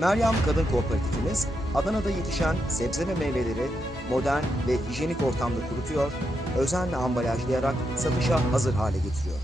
Meryem Kadın Kooperatifimiz Adana'da yetişen sebze ve meyveleri modern ve hijyenik ortamda kurutuyor, özenle ambalajlayarak satışa hazır hale getiriyor.